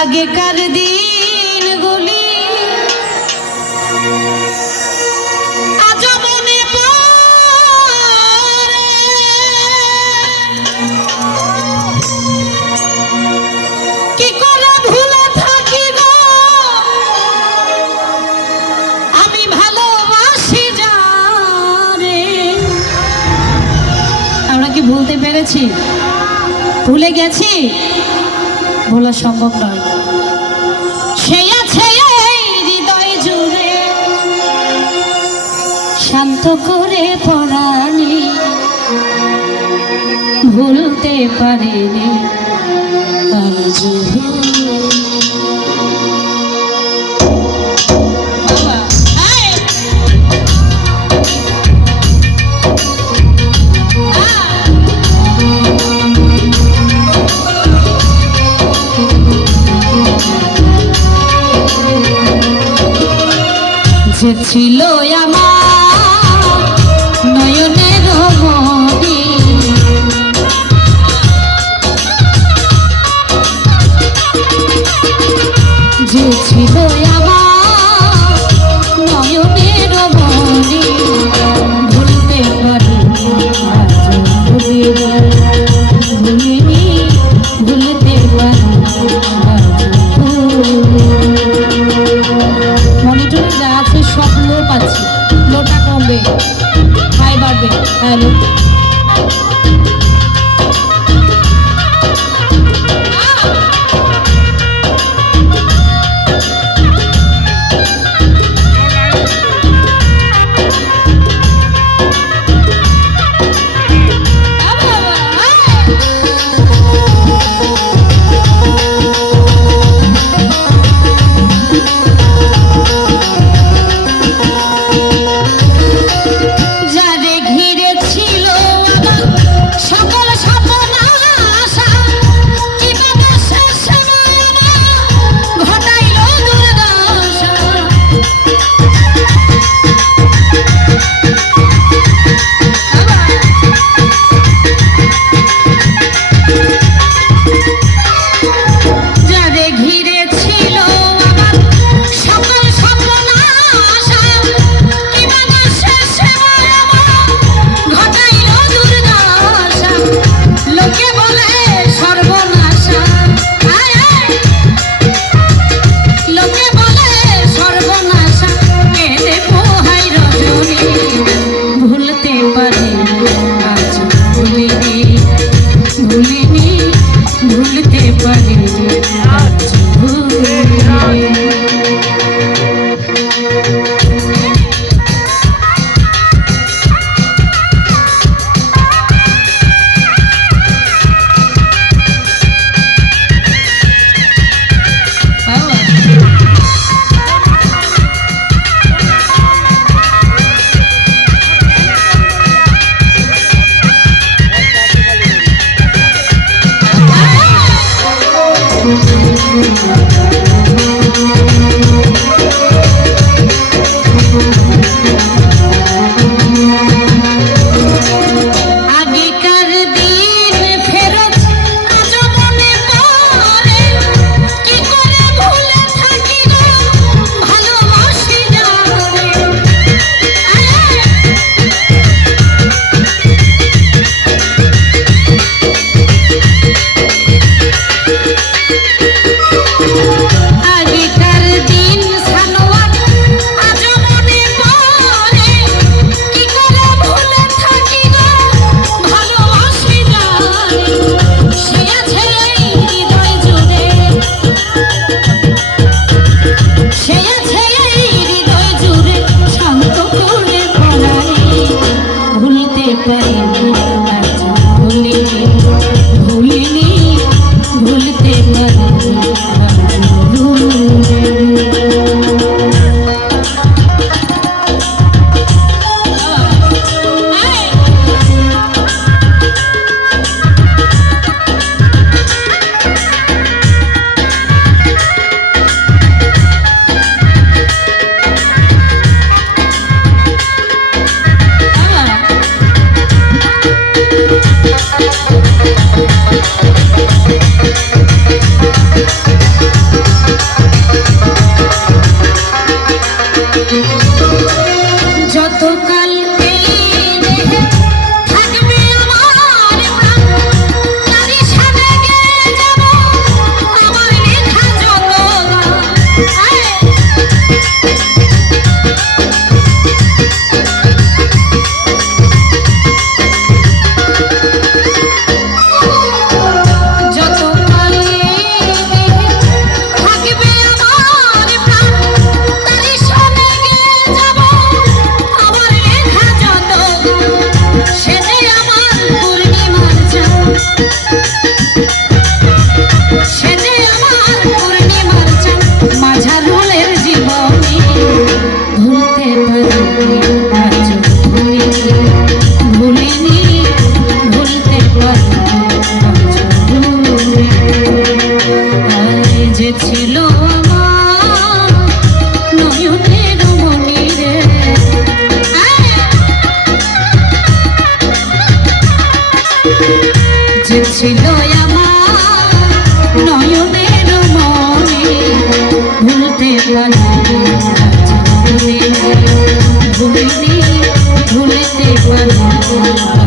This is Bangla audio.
আগেকার দিনগুলি আজ মনে পড়ে, কি করে ভুলে থাকি গো আমি ভালোবাসি যারে। আমরা কি ভুলতে পেরেছি? ভুলে গেছি? ভোলা সম্ভব নয়। সে আছে এই হৃদয় জুড়ে, শান্ত করে পরাণে, ভুলতে পারেনি আজও। যে ছিল আমার নয়নের মনি, যে ছিল আমার নয়নের মনি, ভুলতে পারিনি ভুলিনি, ভুলতে পারিনি। মনিটরে যা আছে সব লো পাচ্ছি, লোটা কমবে, হাই বাড়বে। হ্যালো, ভুলতে পারিনি আগেকার ছিল আমার নয়নের মনি রে, যে ছিল আমার নয়নের মনি, ভুলতে পারিনি ভুলিনি, ভুলতে পারিনি।